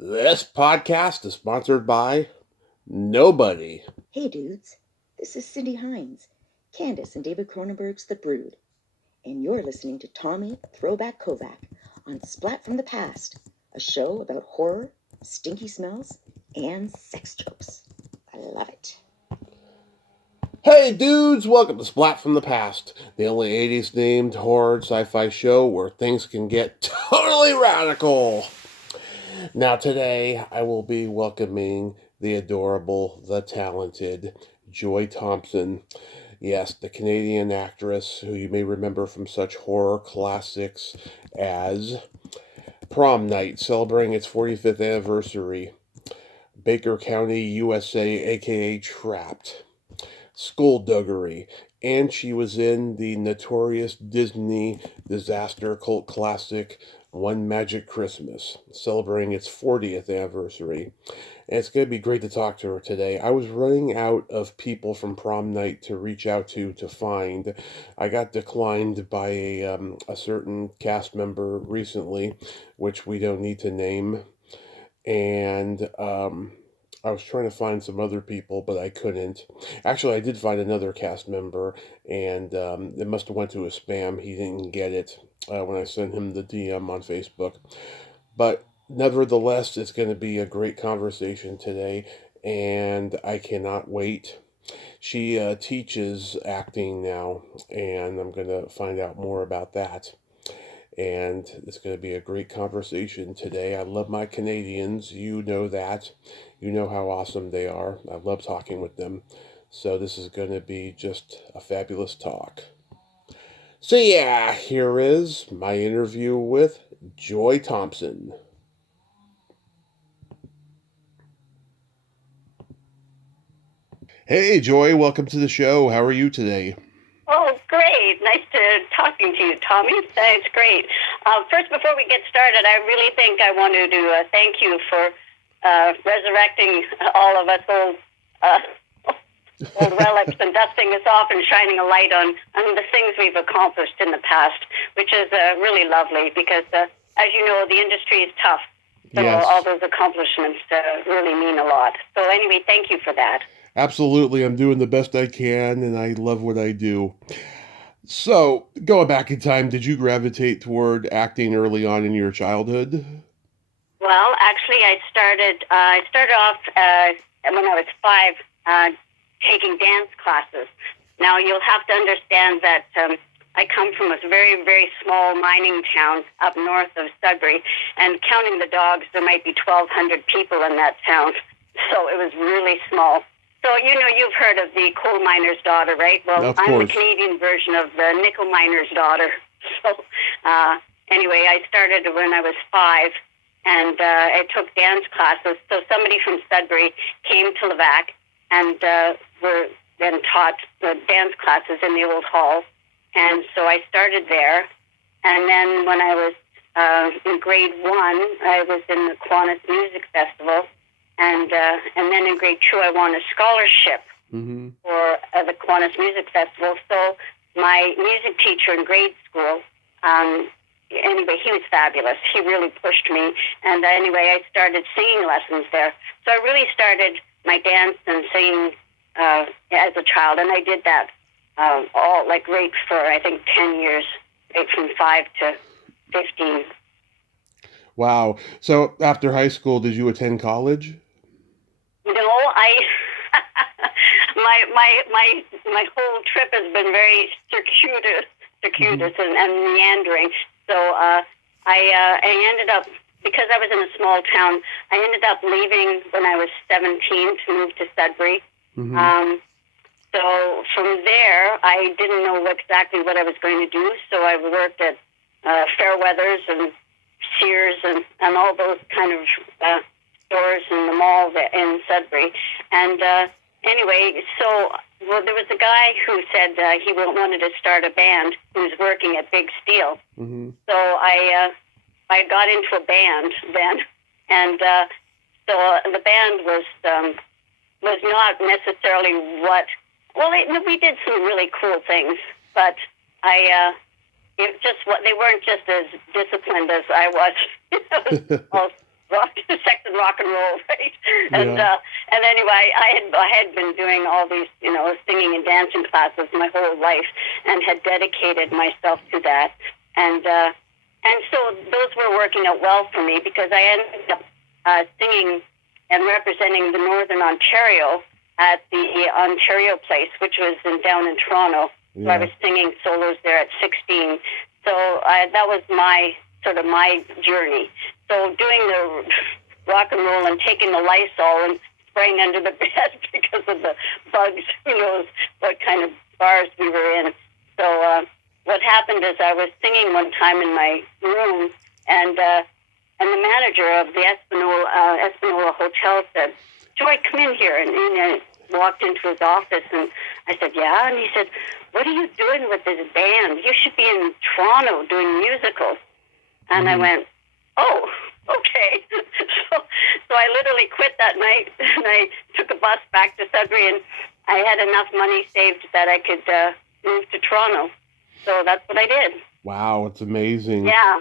This podcast is sponsored by nobody. Hey dudes, this is Cindy Hines, Candace and David Cronenberg's The Brood, and you're listening to Tommy Throwback Kovac on Splat from the Past, a show about horror, stinky smells, and sex jokes. I love it. Hey dudes, welcome to Splat from the Past, the only 80s themed horror sci-fi show where things can get totally radical. Now today I will be welcoming the adorable, the talented Joy Thompson. Yes, the Canadian actress who you may remember from such horror classics as Prom Night, celebrating its 45th anniversary, Baker County, USA, aka Trapped, Skullduggery, and she was in the notorious Disney disaster cult classic One Magic Christmas, celebrating its 40th anniversary. And it's going to be great to talk to her today. I was running out of people from Prom Night to reach out to find. I got declined by a certain cast member recently, which we don't need to name. And I was trying to find some other people, but I couldn't. Actually, I did find another cast member, and it must have went to his spam. He didn't get it when I sent him the DM on Facebook. But nevertheless, it's going to be a great conversation today, and I cannot wait. She teaches acting now, and I'm going to find out more about that. And it's going to be a great conversation today. I love my Canadians. You know that. You know how awesome they are. I love talking with them. So this is going to be just a fabulous talk. So yeah, here is my interview with Joy Thompson. Hey Joy, welcome to the show. How are you today? Oh, great. Nice to talking to you, Tommy. That's great. First, before we get started, I really think I wanted to thank you for resurrecting all of us old relics and dusting us off and shining a light on the things we've accomplished in the past, which is really lovely because, as you know, the industry is tough. So Yes. all those accomplishments really mean a lot. So anyway, thank you for that. Absolutely, I'm doing the best I can, and I love what I do. So, going back in time, did you gravitate toward acting early on in your childhood? Well, actually, I started off when I was 5, taking dance classes. Now, you'll have to understand that I come from a very, very small mining town up north of Sudbury, and counting the dogs, there might be 1,200 people in that town. So it was really small. So, you've heard of the coal miner's daughter, right? Well, I'm the Canadian version of the nickel miner's daughter. So, anyway, I started when I was 5, and I took dance classes. So somebody from Sudbury came to Kovac and were then taught the dance classes in the old hall. And so I started there. And then when I was in grade 1, I was in the Kiwanis Music Festival. And then in grade 2, I won a scholarship for the Kiwanis Music Festival. So my music teacher in grade school, anyway, he was fabulous. He really pushed me. And anyway, I started singing lessons there. So I really started my dance and singing as a child. And I did that right for, I think, 10 years, right from 5 to 15. Wow. So after high school, did you attend college? No, my whole trip has been very circuitous and meandering. So I ended up, because I was in a small town, I ended up leaving when I was 17 to move to Sudbury. So from there, I didn't know exactly what I was going to do. So I worked at Fairweathers and Sears and all those kind of stores in the mall in Sudbury. And anyway, so there was a guy who said he wanted to start a band who was working at Big Steel. So I got into a band then, and so the band was not necessarily what. Well, we did some really cool things, but they weren't just as disciplined as I was. sex and rock and roll, right? Yeah. And anyway, I had been doing all these, singing and dancing classes my whole life, and had dedicated myself to that, and so those were working out well for me, because I ended up singing and representing the Northern Ontario at the Ontario Place, which was down in Toronto. Yeah. So I was singing solos there at 16. So that was my journey. So doing the rock and roll and taking the Lysol and spraying under the bed because of the bugs, who knows what kind of bars we were in. So what happened is I was singing one time in my room, and the manager of the Espanola Hotel said, "Joy, come in here." And I walked into his office, and I said, "Yeah." And he said, "What are you doing with this band? You should be in Toronto doing musicals." And I went, "Oh, okay." So I literally quit that night, and I took a bus back to Sudbury, and I had enough money saved that I could move to Toronto. So that's what I did. Wow, it's amazing. Yeah.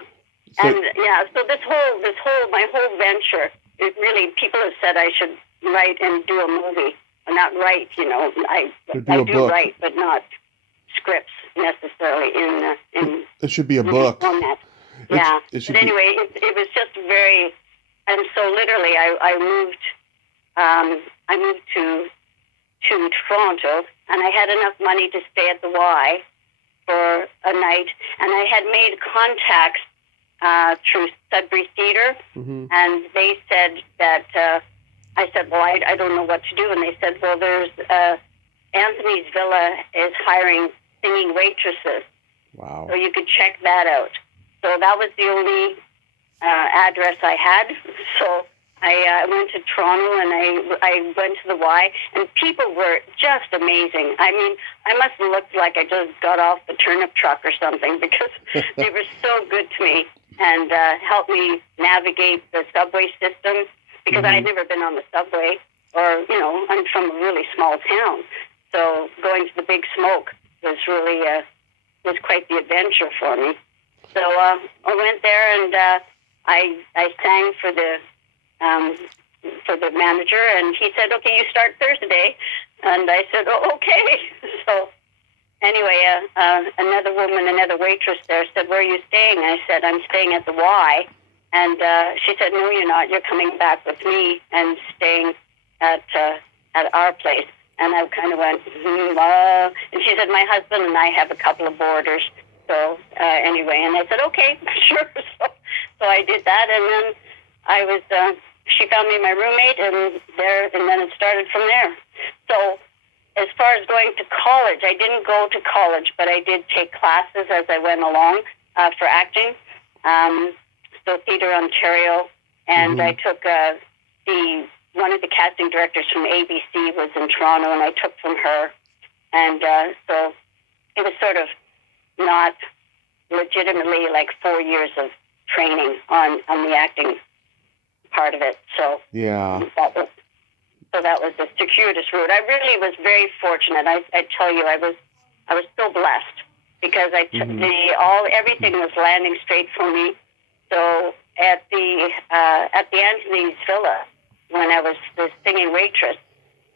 So, So my whole venture, it really, people have said I should write and do a movie. Well, not write, I do write, but not scripts necessarily in it should be a book. Format. Yeah. It But anyway, it was just very, and so literally I moved to Toronto, and I had enough money to stay at the Y for a night, and I had made contacts through Sudbury Theatre, and they said that, I said, "Well, I don't know what to do," and they said, "Well, there's Anthony's Villa is hiring singing waitresses, wow, so you could check that out." So that was the only address I had, so I went to Toronto, and I went to the Y, and people were just amazing. I mean, I must have looked like I just got off the turnip truck or something, because they were so good to me and helped me navigate the subway system, because I had never been on the subway, or, I'm from a really small town. So going to the Big Smoke was really, was quite the adventure for me. So I went there, and I sang for the manager, and he said, "Okay, you start Thursday." And I said, "Oh, okay." So anyway, another waitress there said, "Where are you staying?" I said, "I'm staying at the Y." And she said, "No, you're not. You're coming back with me and staying at our place." And I kind of went, and she said, "My husband and I have a couple of boarders." So anyway, and I said, "Okay, sure." So I did that, and then I was, she found me my roommate, and then it started from there. So as far as going to college, I didn't go to college, but I did take classes as I went along for acting. So Theatre Ontario, and I took one of the casting directors from ABC was in Toronto, and I took from her. And so it was sort of not legitimately like 4 years of training on the acting part of it. So yeah, that was the circuitous route. I really was very fortunate. I tell you, I was so blessed, because everything was landing straight for me. So at the Anthony's Villa, when I was the singing waitress,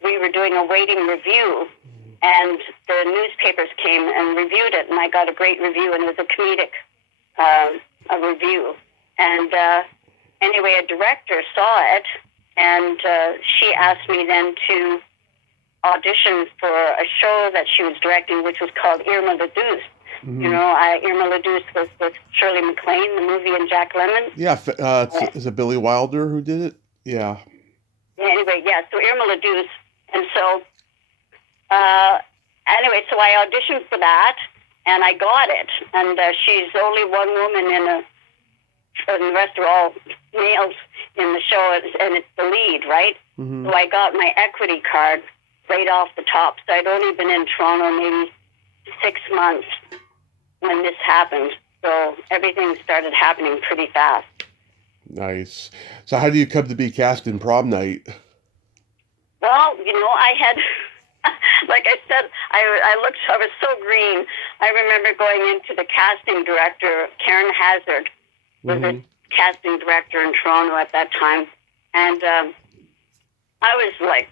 we were doing a waiting review, and the newspapers came and reviewed it, and I got a great review, and it was a comedic a review. And anyway, a director saw it, and she asked me then to audition for a show that she was directing, which was called Irma la Douce. Irma la Douce was with Shirley MacLaine, the movie, and Jack Lemmon. Yeah, is it Billy Wilder who did it? Yeah. Anyway, yeah, so Irma la Douce. And so, anyway, so I auditioned for that, and I got it. And she's only one woman and the rest are all males in the show, and it's the lead, right? So I got my equity card right off the top. So I'd only been in Toronto maybe 6 months when this happened. So everything started happening pretty fast. Nice. So how do you come to be cast in Prom Night? Well, I had, like I said, I was so green. I remember going into the casting director, Karen Hazard, was a casting director in Toronto at that time, and I was like,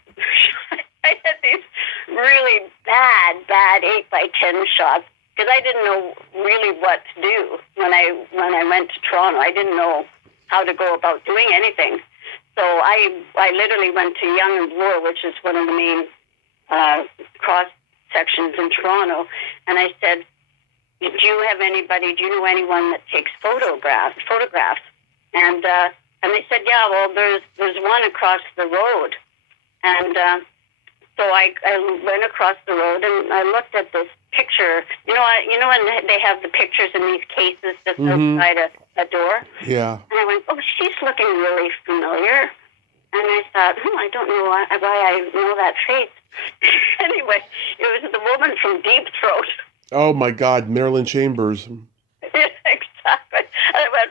I had these really bad 8x10 shots because I didn't know really what to do when I went to Toronto. I didn't know how to go about doing anything. So I literally went to Yonge and Bloor, which is one of the main cross sections in Toronto, and I said, do you know anyone that takes photographs? And they said, yeah, well, there's one across the road. And so I went across the road and I looked at this picture. You know when they have the pictures in these cases just outside a door? Yeah. And I went, oh, she's looking really familiar. And I thought, I don't know why I know that face. Anyway, it was the woman from Deep Throat. Oh, my God, Marilyn Chambers. Exactly. I went,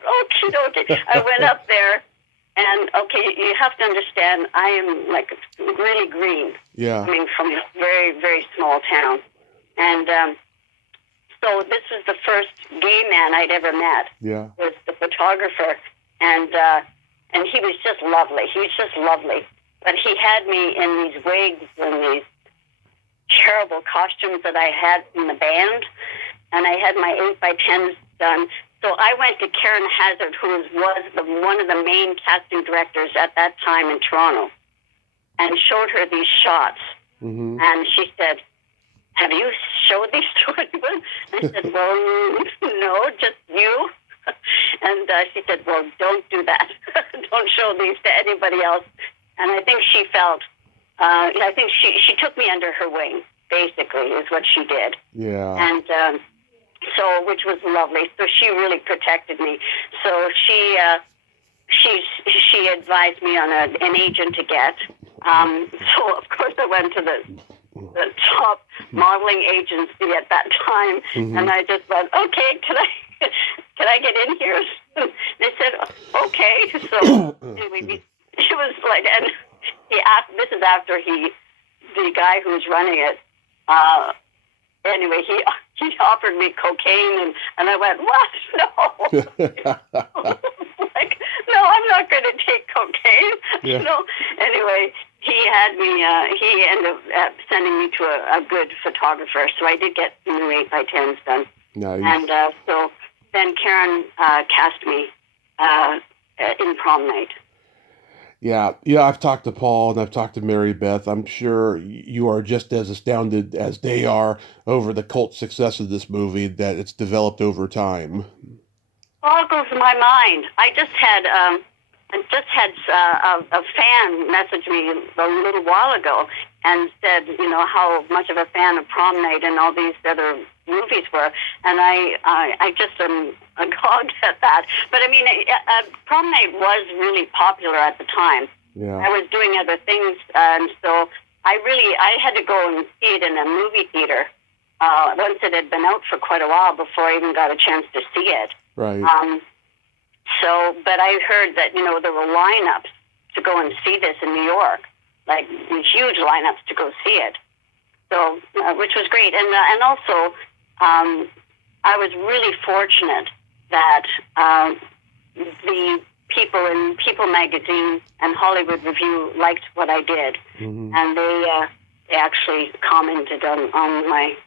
okay. I went up there, and, you have to understand, I am, like, really green. Yeah. Coming from a very, very small town. And so this was the first gay man I'd ever met. Yeah. Was the photographer. And he was just lovely. But he had me in these wigs and these terrible costumes that I had in the band, and I had my 8x10s done. So I went to Karen Hazard, who was one of the main casting directors at that time in Toronto, and showed her these shots. Mm-hmm. And she said, have you showed these to anyone? I said, well, no, just you. And she said, well, don't do that. Don't show these to anybody else. And I think she felt, she took me under her wing, basically, is what she did. Yeah. And so, which was lovely. So she really protected me. So she advised me on an agent to get. So, of course, I went to the top modeling agency at that time. Mm-hmm. And I just went, okay, can I get in here? They said, okay. So anyway, it was like, and this is after the guy who was running it, anyway, he offered me cocaine, and I went, what? No. Like, no, I'm not going to take cocaine. Yeah. No. Anyway, he had me, he ended up sending me to a good photographer, so I did get new 8x10s done. Nice. And so then Karen cast me in Prom Night. Yeah, I've talked to Paul and I've talked to Mary Beth. I'm sure you are just as astounded as they are over the cult success of this movie that it's developed over time. Boggles my mind. I just had a fan message me a little while ago and said, how much of a fan of Prom Night and all these other movies were, and I just am agog at that. But I mean, Prom Night was really popular at the time. Yeah. I was doing other things, and so I had to go and see it in a movie theater once it had been out for quite a while before I even got a chance to see it. Right. So, but I heard that there were lineups to go and see this in New York, like huge lineups to go see it. So, which was great, and also. I was really fortunate that the people in People magazine and Hollywood Review liked what I did, mm-hmm. and they actually commented on my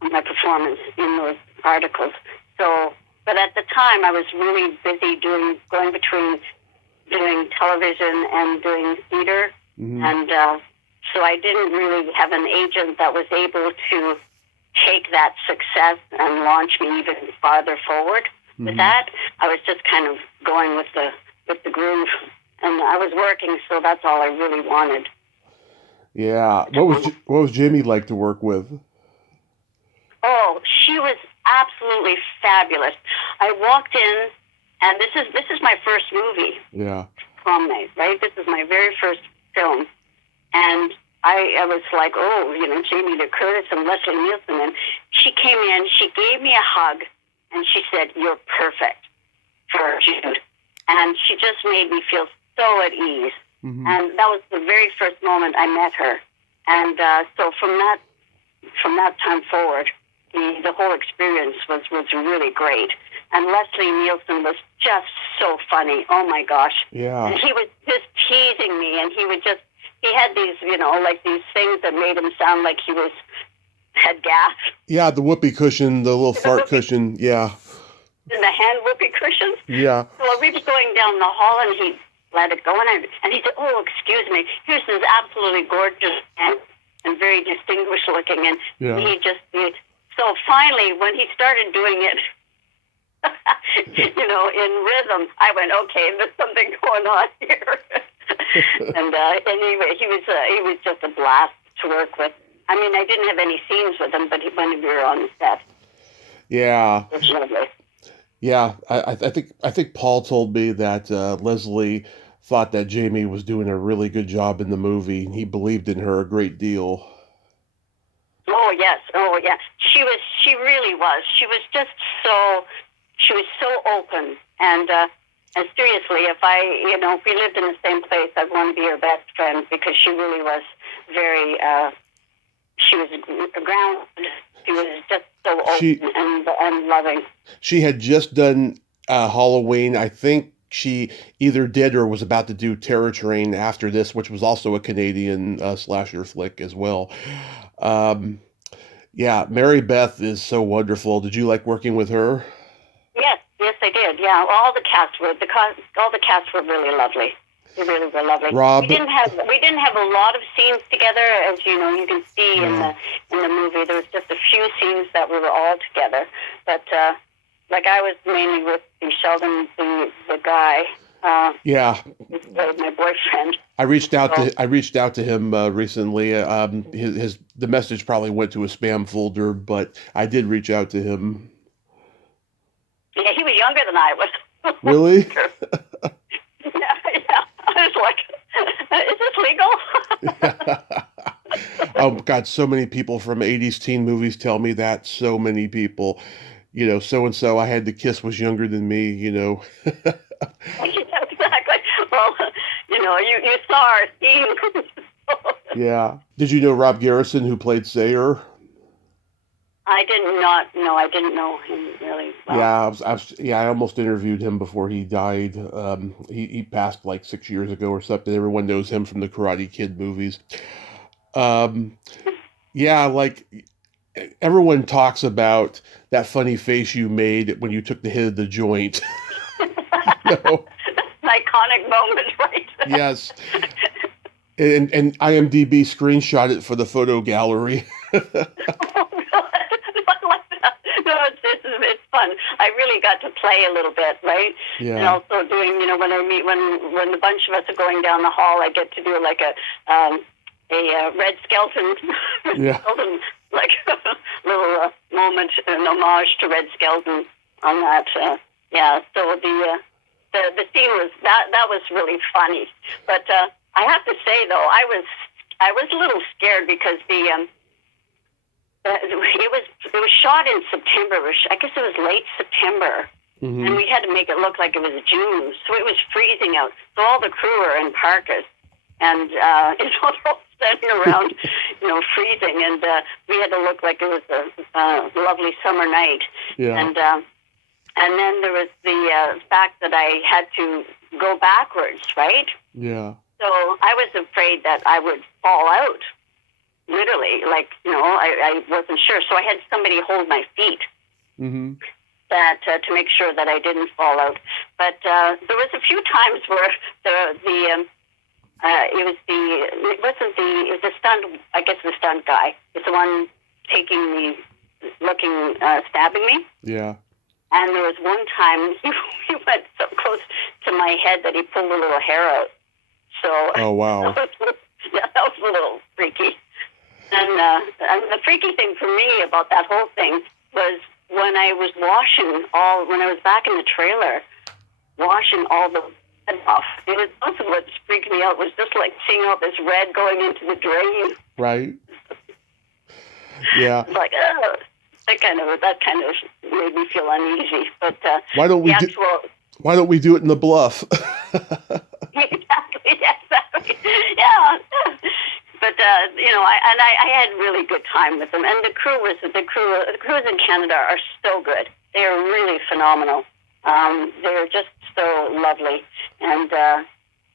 performance in those articles. So, but at the time, I was really busy going between doing television and doing theater, mm-hmm. and so I didn't really have an agent that was able to take that success and launch me even farther forward. Mm-hmm. With that, I was just kind of going with the groove, and I was working, so that's all I really wanted. Yeah. What was Jamie like to work with? Oh, she was absolutely fabulous. I walked in, and this is my first movie. Yeah. Prom Night, right? This is my very first film, and I was like, Jamie Lee Curtis and Leslie Nielsen. And she came in, she gave me a hug, and she said, you're perfect for Jude. And she just made me feel so at ease. Mm-hmm. And that was the very first moment I met her. And so from that time forward, the whole experience was really great. And Leslie Nielsen was just so funny. Oh my gosh. Yeah. And he was just teasing me, and he had these, like these things that made him sound like he had gas. Yeah, the whoopee cushion, the little fart cushion, yeah. And the hand whoopee cushions. Yeah. So we were going down the hall, and he let it go, and he said, "Oh, excuse me, here's this absolutely gorgeous man and very distinguished looking," and so finally, when he started doing it, in rhythm, I went, "Okay, there's something going on here." And anyway, he was just a blast to work with. I mean, I didn't have any scenes with him, but when we were on the set, yeah, it was lovely. Yeah, I think Paul told me that Leslie thought that Jamie was doing a really good job in the movie. He believed in her a great deal. Oh yes, she really was. She was so open, and seriously, if we lived in the same place, I'd want to be her best friend, because she really was very. She was grounded. She was just so open and loving. She had just done Halloween. I think she either did or was about to do Terror Train after this, which was also a Canadian slasher flick as well. Yeah, Mary Beth is so wonderful. Did you like working with her? Yes, I did. Yeah, all the cast were really lovely. They really were lovely. Rob, we didn't have a lot of scenes together, as you can see in the movie. There was just a few scenes that we were all together. But like I was mainly with Sheldon, the guy. My boyfriend. I reached out to him recently. The message probably went to a spam folder, but I did reach out to him. Yeah, he was younger than I was. Really? Yeah. I was like, is this legal? Oh God, so many people from 80s teen movies tell me that. So many people, so-and-so I had to kiss was younger than me, Yeah, exactly. Well, you saw our scene. Yeah. Did you know Rob Garrison, who played Sayer? I didn't know him really well. Yeah, I almost interviewed him before he died. He passed like 6 years ago or something. Everyone knows him from the Karate Kid movies. Like everyone talks about that funny face you made when you took the hit of the joint. An iconic moment, right? Yes. And IMDb screenshot it for the photo gallery. It's fun. I really got to play a little bit, right? Yeah. And also doing, when the bunch of us are going down the hall, I get to do like a Red Skelton, like a little moment, an homage to Red Skelton on that. So the scene was that was really funny. But I have to say though, I was a little scared because it was shot in September. I guess it was late September. Mm-hmm. And we had to make it look like it was June. So it was freezing out. So all the crew were in parkas. And they're all standing around, freezing. And we had to look like it was a lovely summer night. Yeah. And then there was the fact that I had to go backwards, right? Yeah. So I was afraid that I would fall out. Literally, I wasn't sure. So I had somebody hold my feet. Mm-hmm. That to make sure that I didn't fall out. But there was a few times where it was the stunt. I guess the stunt guy is the one taking me, stabbing me. Yeah. And there was one time he went so close to my head that he pulled a little hair out. So. Oh wow. That was a little freaky. And the freaky thing for me about that whole thing was when I was when I was back in the trailer, washing all the red off. It was also what freaked me out was just like seeing all this red going into the drain. Right. Yeah. Like, that kind of made me feel uneasy. But why don't we do it in the Bluff? Exactly. Yeah. But I had really good time with them, and the crews in Canada are so good. They are really phenomenal. They were just so lovely, and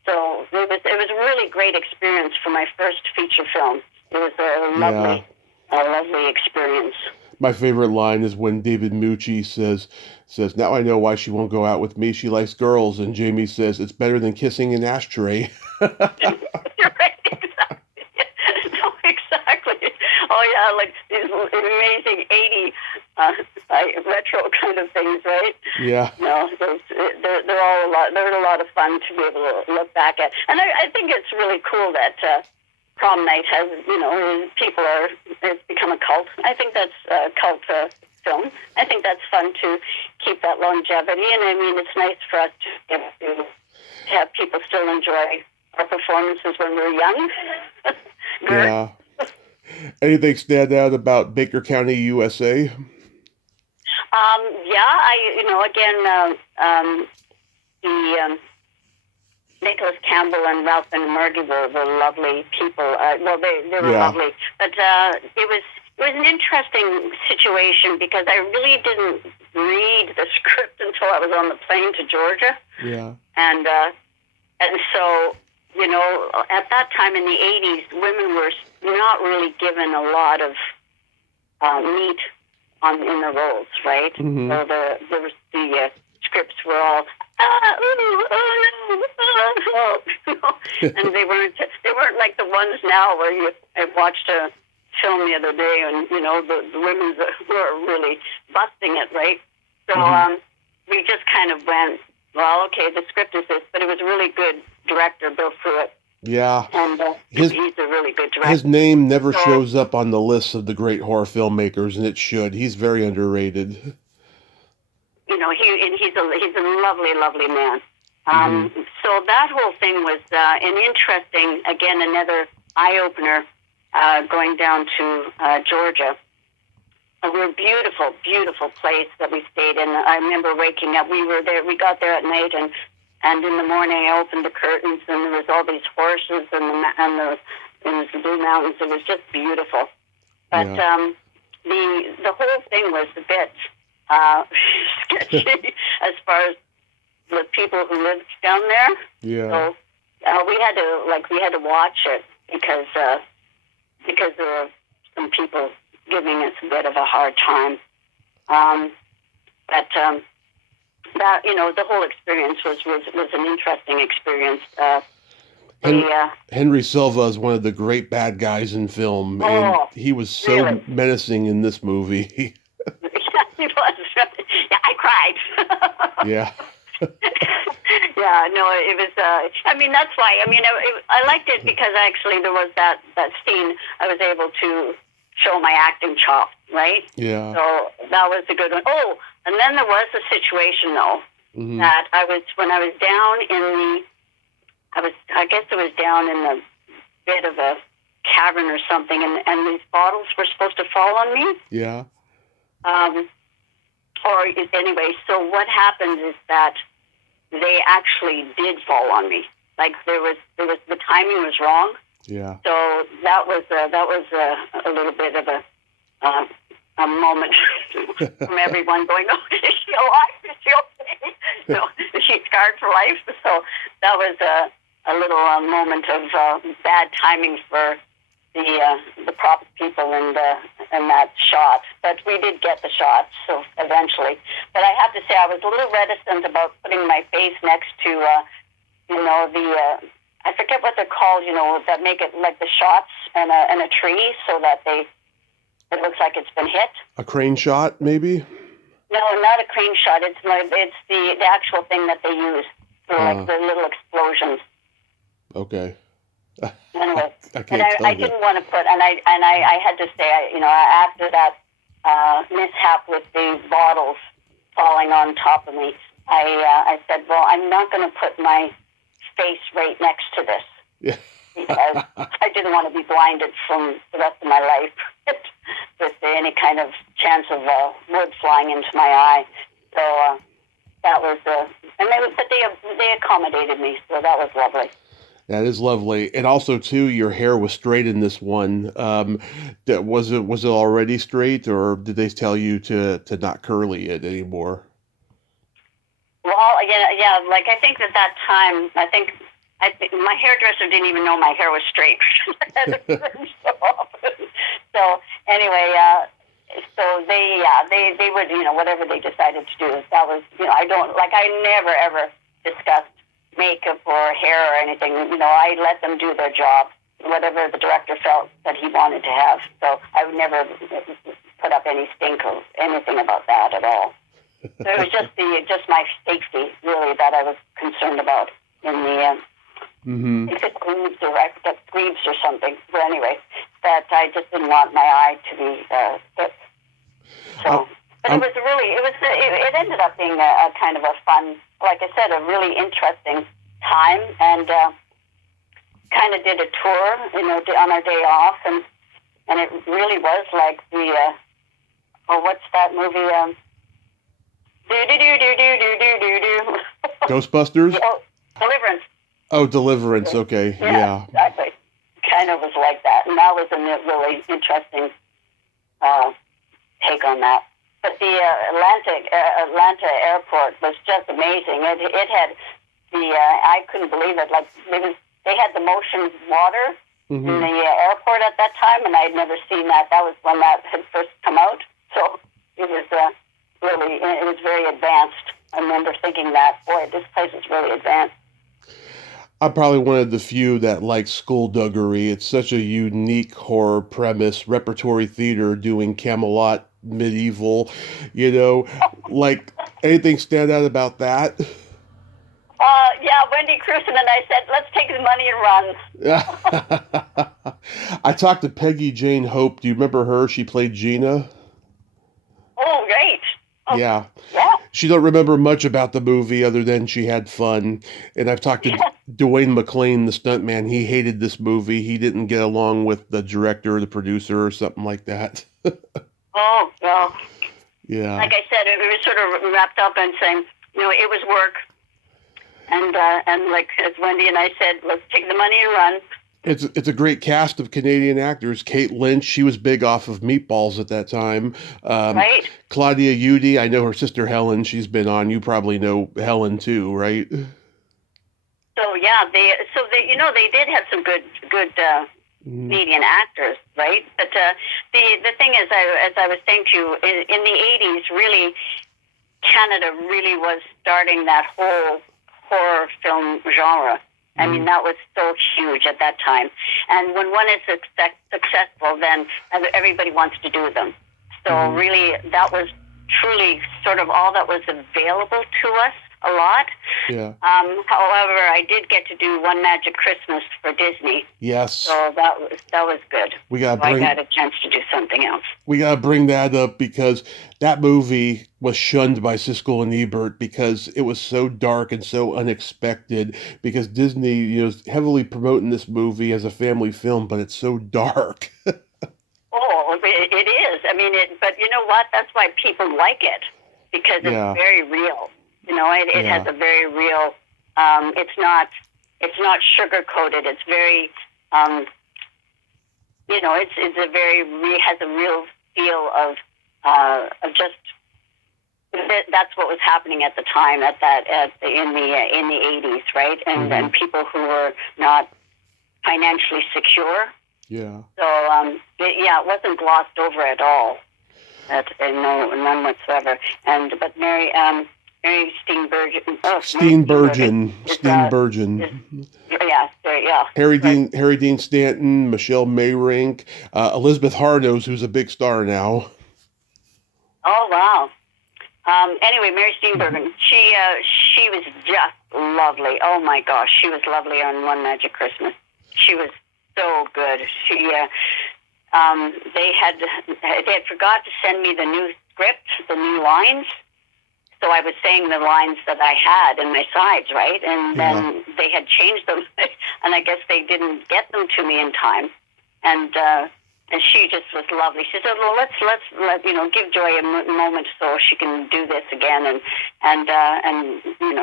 so it was a really great experience for my first feature film. It was a lovely experience. My favorite line is when David Mucci says, "Now I know why she won't go out with me. She likes girls." And Jamie says, "It's better than kissing an ashtray." You're right, exactly. No, exactly. Oh yeah, like these amazing 80 retro kind of things, right? Yeah. No, they're all a lot. They're a lot of fun to be able to look back at, and I think it's really cool that Prom Night has, it's become a cult. I think that's a cult film. I think that's fun to keep that longevity, and I mean, it's nice for us to have people still enjoy our performances when we're young. Yeah. Anything stand out about Baker County, USA? The Nicholas Campbell and Ralph and Margie were lovely people. They were lovely, but it was an interesting situation because I really didn't read the script until I was on the plane to Georgia. Yeah, and so at that time in the 80s, women were not really given a lot of meat in the roles, right? Mm-hmm. So the scripts were all and they weren't like the ones now where I watched a film the other day and the women were really busting it, right? So we just kind of went, well, okay, the script is this, but it was a really good director, Bill Pruitt. Yeah, and he's a really good director. His name never shows up on the list of the great horror filmmakers, and it should. He's very underrated. He's a lovely, lovely man. So that whole thing was an interesting, again, another eye-opener going down to Georgia. A beautiful, beautiful place that we stayed in. I remember waking up. We got there at night, and in the morning I opened the curtains, and there was all these horses and the Blue Mountains. It was just beautiful. But the whole thing was a bit sketchy as far as the people who lived down there. Yeah. So we had to watch it because there were some people giving us a bit of a hard time. But the whole experience was an interesting experience. Henry Silva is one of the great bad guys in film, and he was so menacing in this movie. Yeah, he was. Yeah, I cried. Yeah. Yeah, no, it was. That's why. I liked it because actually there was that scene. I was able to show my acting chops, right? Yeah. So that was a good one. Oh, and then there was a situation though that when I was down in I guess it was down in the bit of a cavern or something, and these bottles were supposed to fall on me. Yeah. Or anyway, so what happened is that they actually did fall on me. Like there was the timing was wrong. Yeah. So that was a little bit of a moment from everyone going, "Oh, is she alive? Is she okay? Is she scarred for life?" So that was a little moment of bad timing for the prop people and that shot. But we did get the shot, so eventually. But I have to say, I was a little reticent about putting my face next to I forget what they're called, that make it like the shots and a tree so that it looks like it's been hit. A crane shot, maybe? No, not a crane shot. It's the actual thing that they use for like the little explosions. Okay. Anyway, I didn't want to put, and I had to say, after that mishap with the bottles falling on top of me, I said, well, I'm not going to put my face right next to this. Yeah. Because I didn't want to be blinded from the rest of my life with any kind of chance of wood flying into my eye. So that was, but they accommodated me, so that was lovely. That is lovely, and also too, your hair was straight in this one. Was it already straight, or did they tell you to not curly it anymore? yeah. Like I think at that time, I think my hairdresser didn't even know my hair was straight. So anyway, so they would, whatever they decided to do. That was, I never ever discussed makeup or hair or anything. I let them do their job, whatever the director felt that he wanted to have. So I would never put up any stink or anything about that at all. So it was just my safety, really, that I was concerned about in the if it grieves or something. But anyway, that I just didn't want my eye to be hit. So, but it ended up being a kind of a fun, like I said, a really interesting time, and kind of did a tour, on our day off, and it really was like the what's that movie? Ghostbusters? Oh, Deliverance. Oh, Deliverance. Okay, yeah. Exactly. Kind of was like that, and that was a really interesting take on that. But the Atlanta airport was just amazing. It had I couldn't believe it. Like they had the motion water in the airport at that time, and I had never seen that. That was when that had first come out. So it was it was very advanced. I remember thinking that, boy, this place is really advanced. I'm probably one of the few that like Skullduggery. It's such a unique horror premise, repertory theater doing Camelot medieval, like anything stand out about that? Wendy Crewson and I said, let's take the money and run. I talked to Peggy Jane Hope. Do you remember her? She played Gina. Oh, great. Oh, yeah. Yeah. She don't remember much about the movie other than she had fun. And I've talked to Dwayne McClane, the stuntman. He hated this movie. He didn't get along with the director or the producer or something like that. Oh, well. Yeah. Like I said, it was sort of wrapped up in saying, it was work. And like as Wendy and I said, let's take the money and run. It's a great cast of Canadian actors. Kate Lynch, she was big off of Meatballs at that time. Right. Claudia Udy, I know her sister Helen. She's been on. You probably know Helen too, right? So yeah, they did have some good Canadian actors, right? But the thing is, as I was saying to you, in the 80s, really, Canada really was starting that whole horror film genre. I mean, that was so huge at that time. And when one is successful, then everybody wants to do them. So really, that was truly sort of all that was available to us a lot. Yeah. However, I did get to do One Magic Christmas for Disney. Yes. So that was good. I got a chance to do something else. We gotta bring that up because that movie was shunned by Siskel and Ebert because it was so dark and so unexpected. Because Disney, is heavily promoting this movie as a family film, but it's so dark. Oh, it is. I mean, but you know what? That's why people like it, because it's very real. It has a very real. It's not sugar coated. It's very. It's a very has a real feel of just. That's what was happening at the time in the 80s, right? And people who were not financially secure. Yeah. So it wasn't glossed over at all. None whatsoever. But Mary Steenburgen. Steenburgen. Yeah. Harry Dean Stanton, Michelle Mayrink, Elizabeth Harnoes, who's a big star now. Oh wow. Anyway, Mary Steenburgen, she was just lovely. Oh my gosh, she was lovely on One Magic Christmas. She was so good. They had forgot to send me the new script, the new lines. So I was saying the lines that I had in my sides, right? And then they had changed them, and I guess they didn't get them to me in time. And she just was lovely. She said, "Well, let's give Joy a moment so she can do this again and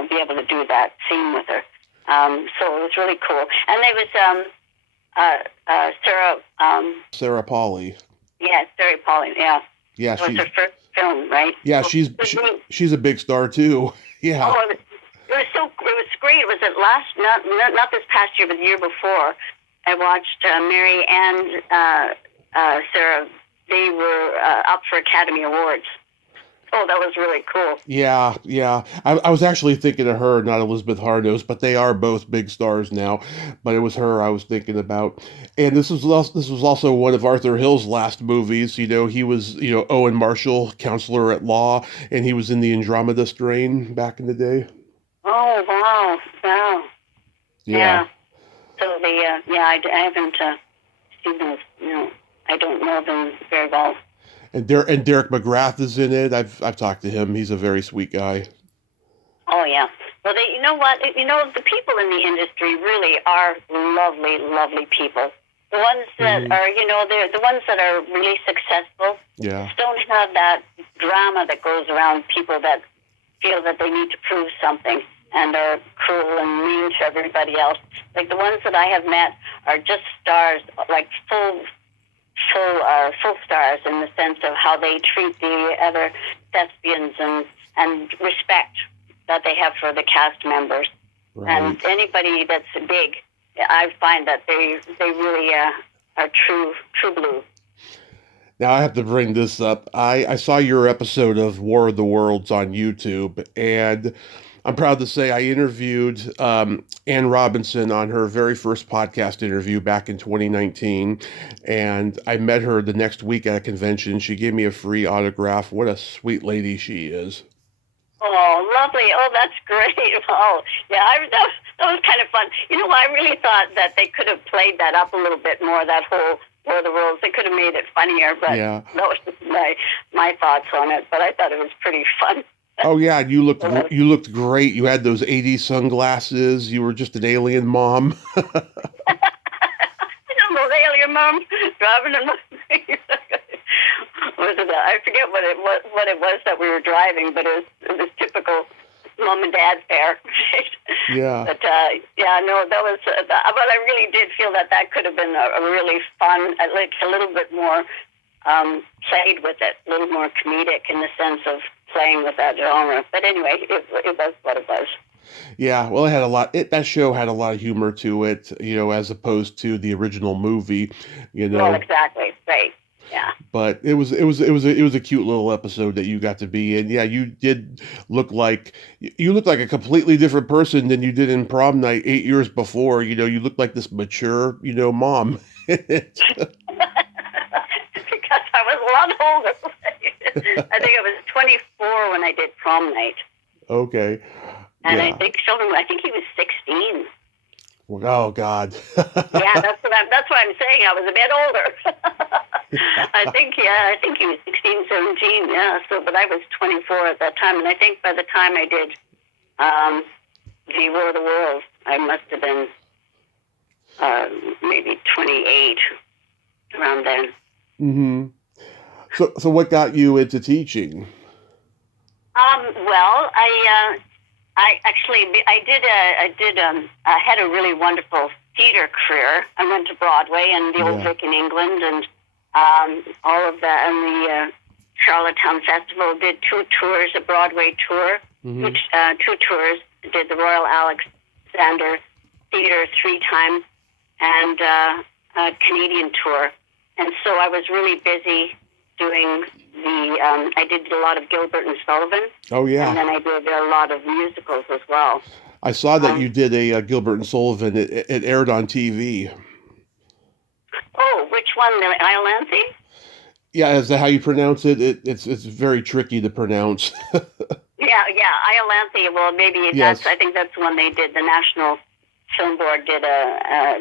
be able to do that scene with her." So it was really cool. And there was Sarah Polley. Yeah, Sarah Polley. Yeah. Yeah, it was her first film, right? Yeah, she's a big star too. Yeah. Oh, it was great. It was at not this past year, but the year before. I watched Mary and Sarah. They were up for Academy Awards. Oh, that was really cool. Yeah. I was actually thinking of her, not Elizabeth Harnos, but they are both big stars now. But it was her I was thinking about. And this was also one of Arthur Hill's last movies. He was, Owen Marshall, counselor at law, and he was in the Andromeda Strain back in the day. Oh, wow. Yeah. So I haven't seen those. I don't know them very well. And Derek McGrath is in it. I've talked to him. He's a very sweet guy. Oh yeah. Well, you know what? The people in the industry really are lovely, lovely people. The ones that are, they're the ones that are really successful. Yeah. Just don't have that drama that goes around people that feel that they need to prove something and are cruel and mean to everybody else. Like the ones that I have met are just stars, like full stars in the sense of how they treat the other thespians and respect that they have for the cast members. Right. And anybody that's big, I find that they really are true blue. Now I have to bring this up. I saw your episode of War of the Worlds on YouTube, and I'm proud to say I interviewed Ann Robinson on her very first podcast interview back in 2019, and I met her the next week at a convention. She gave me a free autograph. What a sweet lady she is. Oh, lovely. Oh, that's great. Oh, yeah, that was kind of fun. I really thought that they could have played that up a little bit more, that whole War of the Worlds. They could have made it funnier, but that was just my thoughts on it. But I thought it was pretty fun. Oh yeah, you looked great. You had those 80s sunglasses. You were just an alien mom. I don't know, the alien mom driving a I forget what it was that we were driving, but it was typical mom and dad fare. Yeah. But that was. But I really did feel that could have been a really fun, like a little bit more played with it, a little more comedic in the sense of playing with that genre. But anyway, it was what it was. Yeah, well, it had a lot. That show had a lot of humor to it, as opposed to the original movie. Well, exactly, right. Yeah. But it was a cute little episode that you got to be in. Yeah, you did look like a completely different person than you did in Prom Night 8 years before. You looked like this mature, mom. Because I was a lot older. I think I was 24 when I did Prom Night. Okay. And yeah. I think he was 16. Oh God. Yeah, that's what I'm saying. I was a bit older. I think he was 16, 17. Yeah. So, but I was 24 at that time, and I think by the time I did the War of the Worlds, I must have been maybe 28 around then. Mm-hmm. So what got you into teaching? Well, I had a really wonderful theater career. I went to Broadway and the Old Vic in England and all of that, and the Charlottetown Festival. Did 2 tours, a Broadway tour, which 2 tours. Did the Royal Alexander Theater 3 times, and a Canadian tour. And so I was really busy doing I did a lot of Gilbert and Sullivan. Oh, yeah. And then I did a lot of musicals as well. I saw that you did a Gilbert and Sullivan. It aired on TV. Oh, which one? The Iolanthe? Yeah, is that how you pronounce it? It's very tricky to pronounce. Yeah, Iolanthe. Well, maybe that's. I think that's the one they did. The National Film Board did a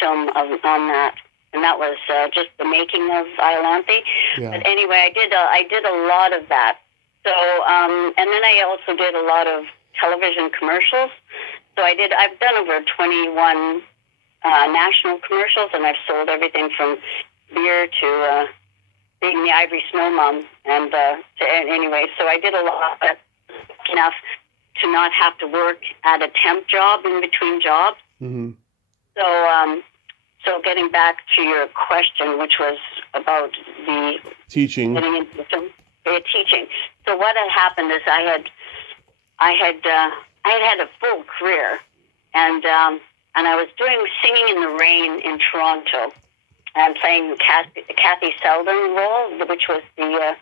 film on that. And that was just the making of Iolanthe. Yeah. But anyway, I did a lot of that. So, and then I also did a lot of television commercials. So I've done over 21 national commercials, and I've sold everything from beer to being the Ivory Snow Mom. And anyway, so I did a lot, enough to not have to work at a temp job in between jobs. Mm-hmm. So getting back to your question, which was about the teaching, getting into the teaching. So what had happened is I had I had a full career, and I was doing Singing in the Rain in Toronto, and playing Kathy Selden role, which was the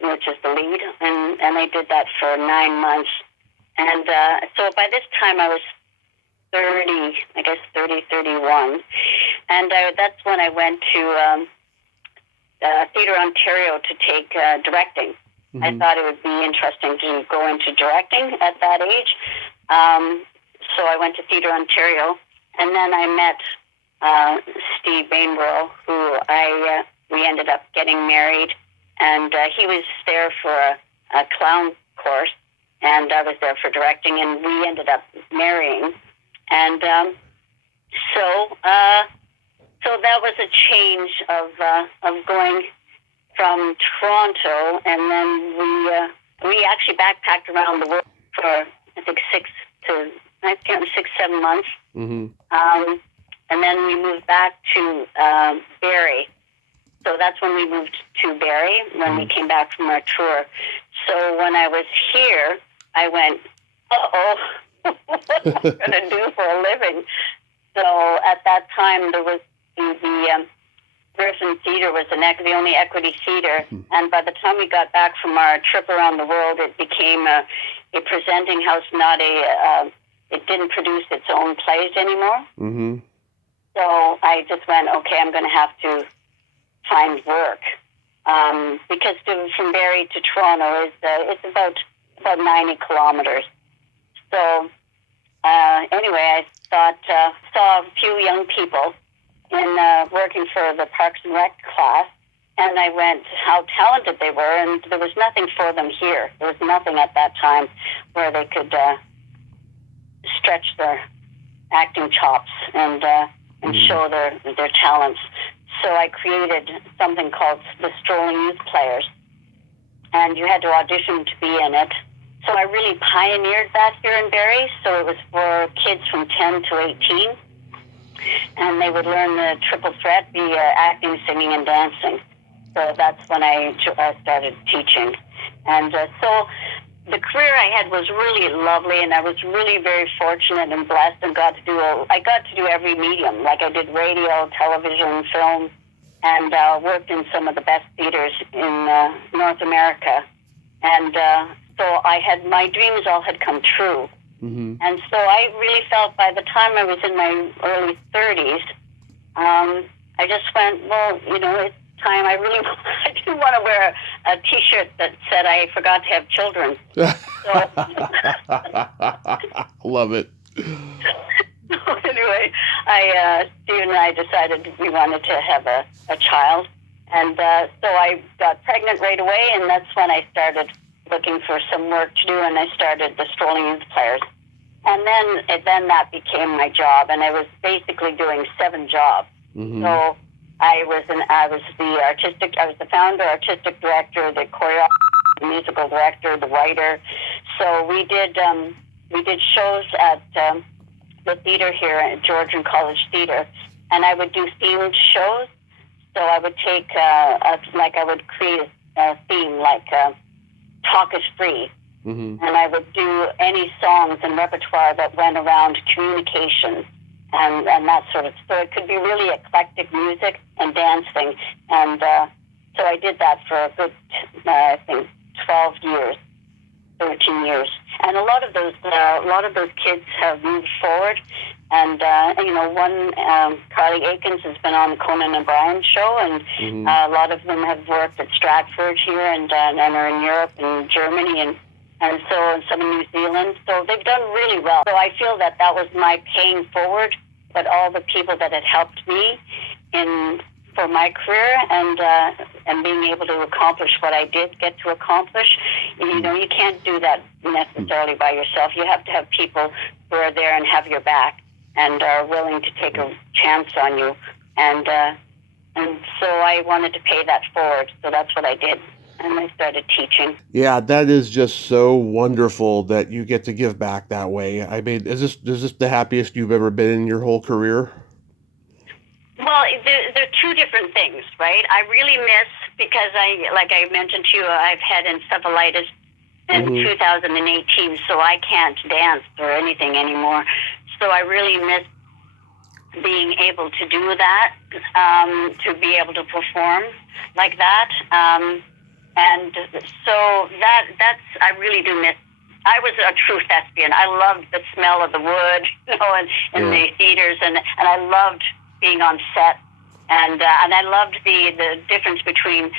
which is the lead, and I did that for 9 months, and so by this time I was 30, I guess 31, and that's when I went to Theatre Ontario to take directing. Mm-hmm. I thought it would be interesting to go into directing at that age. So I went to Theatre Ontario, and then I met Steve Bainborough, who we ended up getting married, and he was there for a clown course, and I was there for directing, and we ended up marrying. And so that was a change of going from Toronto, and then we actually backpacked around the world for I think 7 months. Mm-hmm. And then we moved back to Barrie. So that's when we moved to Barrie, when we came back from our tour. So when I was here, I went, uh-oh, what am I going to do for a living? So at that time, there was the Griffin Theatre was the only equity theatre, and by the time we got back from our trip around the world, it became a presenting house, not it didn't produce its own plays anymore. Mm-hmm. So I just went, okay, I'm going to have to find work, because from Barrie to Toronto it's about 90 kilometers. So anyway, I saw a few young people in working for the Parks and Rec class, and I went how talented they were, and there was nothing for them here. There was nothing at that time where they could stretch their acting chops and show their talents. So I created something called the Strolling Youth Players, and you had to audition to be in it. So I really pioneered that here in Barrie. So it was for kids from 10 to 18. And they would learn the triple threat, be acting, singing, and dancing. So that's when I started teaching. And so the career I had was really lovely, and I was really very fortunate and blessed, and I got to do every medium. Like I did radio, television, film, and worked in some of the best theaters in North America. And so my dreams all had come true. Mm-hmm. And so I really felt by the time I was in my early 30s, I just went, well, it's time. I didn't want to wear a T-shirt that said I forgot to have children. Love it. So anyway, Steve and I decided we wanted to have a child. And so I got pregnant right away, and that's when I started looking for some work to do, and I started the Strolling Youth Players. And then that became my job, and I was basically doing 7 jobs. Mm-hmm. So I was the founder, artistic director, the choreographer, the musical director, the writer. So we did shows at the theater here at Georgian College Theater, and I would do themed shows. So I would take I would create a theme like Talk is Free. Mm-hmm. And I would do any songs and repertoire that went around communication and that sort of. So it could be really eclectic music and dancing. And so I did that for a good, I think, 12 years, 13 years. And a lot of those kids have moved forward. And one Carly Aikens has been on the Conan O'Brien show, and mm-hmm. A lot of them have worked at Stratford here and are in Europe and Germany and some in New Zealand. So they've done really well. So I feel that was my paying forward, but all the people that had helped me for my career and being able to accomplish what I did get to accomplish. You can't do that necessarily by yourself. You have to have people who are there and have your back and are willing to take a chance on you. And so I wanted to pay that forward. So that's what I did. And I started teaching. Yeah, that is just so wonderful that you get to give back that way. I mean, is this the happiest you've ever been in your whole career? Well, they're two different things, right? I really miss, because like I mentioned to you, I've had encephalitis in 2018, so I can't dance or anything anymore. So I really miss being able to do that, to be able to perform like that. And so that's I really do miss. I was a true thespian. I loved the smell of the wood, and the theaters, and I loved being on set, and I loved the difference between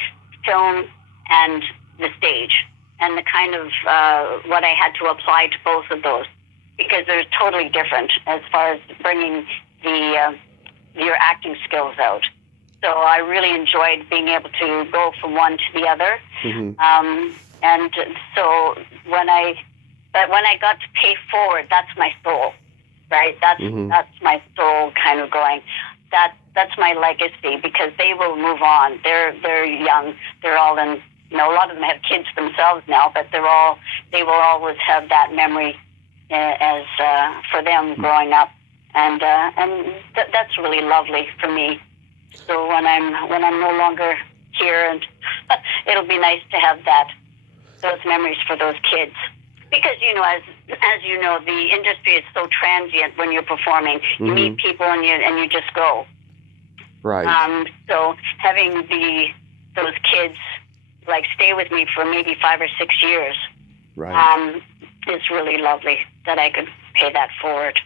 film and the stage, and the kind of what I had to apply to both of those, because they're totally different as far as bringing your acting skills out. So I really enjoyed being able to go from one to the other. And so when I got to pay forward, that's my soul, right? That's my soul kind of going. That's my legacy, because they will move on. They're young. They're all in. A lot of them have kids themselves now, but they will always have that memory as for them growing up. And that's really lovely for me. So when I'm no longer here, and it'll be nice to have those memories for those kids, because as you know, the industry is so transient when you're performing. You meet people and you just go. Right. So having those kids stay with me for maybe 5 or 6 years, right, is really lovely that I could pay that forward.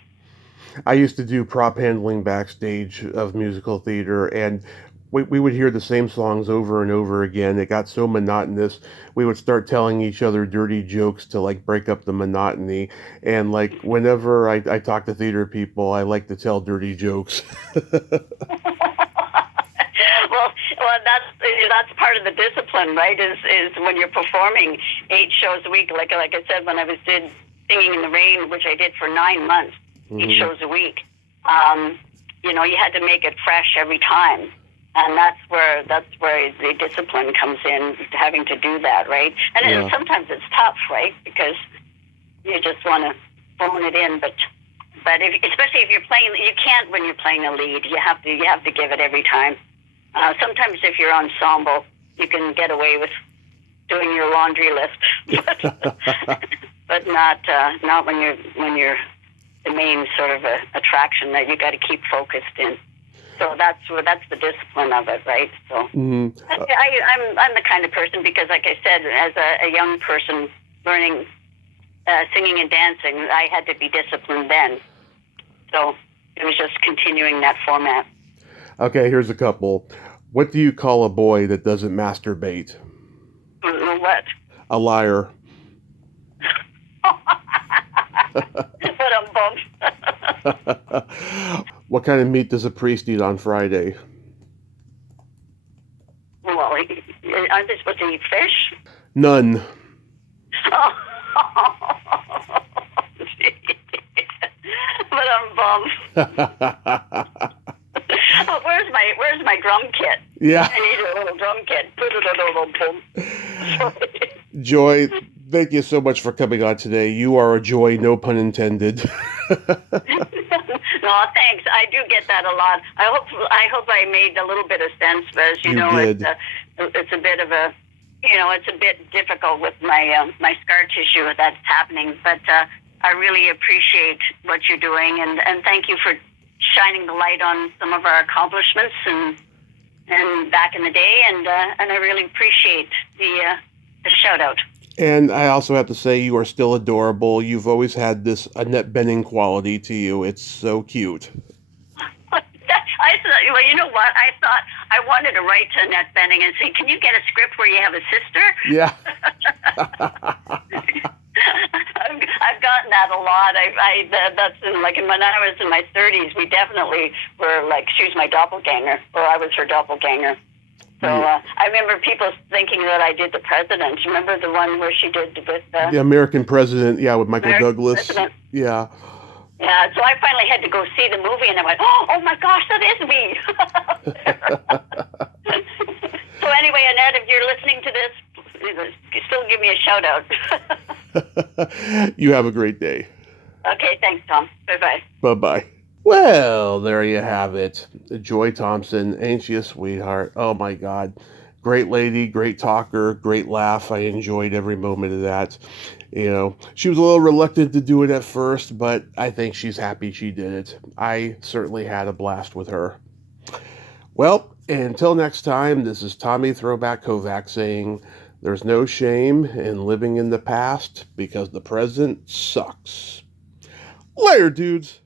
I used to do prop handling backstage of musical theater, and we would hear the same songs over and over again. It got so monotonous. We would start telling each other dirty jokes to break up the monotony. And whenever I talk to theater people, I like to tell dirty jokes. Well, that's part of the discipline, right? Is when you're performing 8 shows a week. Like I said, when I was singing in the rain, which I did for 9 months. 8 shows a week. You had to make it fresh every time, and that's where the discipline comes in, having to do that, right? And sometimes it's tough, right? Because you just want to phone it in, but especially if you're playing, you can't when you're playing a lead. You have to give it every time. Sometimes if you're ensemble, you can get away with doing your laundry list, but not when you're the main sort of attraction that you got to keep focused in. So that's the discipline of it, right? So I'm the kind of person, because like I said, as a young person learning singing and dancing, I had to be disciplined then. So it was just continuing that format. Okay, here's a couple. What do you call a boy that doesn't masturbate? What? A liar. But I'm bummed. What kind of meat does a priest eat on Friday? Well, aren't they supposed to eat fish? None. But I'm bummed. Oh, where's my drum kit? Yeah. I need a little drum kit. Joy, thank you so much for coming on today. You are a joy, no pun intended. No, thanks. I do get that a lot. I hope I made a little bit of sense, because you did. It's a bit of a it's a bit difficult with my scar tissue that's happening. But I really appreciate what you're doing, and thank you for shining the light on some of our accomplishments and back in the day, and I really appreciate the shout out. And I also have to say, you are still adorable. You've always had this Annette Bening quality to you. It's so cute. I thought, well, you know what? I thought I wanted to write to Annette Bening and say, can you get a script where you have a sister? Yeah. I've gotten that a lot. That's when I was in my 30s, we definitely were she was my doppelganger, or I was her doppelganger. So I remember people thinking that I did the president. Remember the one where she did with the American president? Yeah, with Michael American Douglas. President. Yeah. Yeah. So I finally had to go see the movie, and I went, "Oh my gosh, that is me." So anyway, Annette, if you're listening to this, still give me a shout out. You have a great day. Okay, thanks, Tom. Bye-bye. Bye-bye. Well, there you have it. Joy Thompson, ain't she a sweetheart? Oh my God. Great lady, great talker, great laugh. I enjoyed every moment of that. She was a little reluctant to do it at first, but I think she's happy she did it. I certainly had a blast with her. Well, until next time, this is Tommy Throwback Kovac saying there's no shame in living in the past because the present sucks. Later, dudes.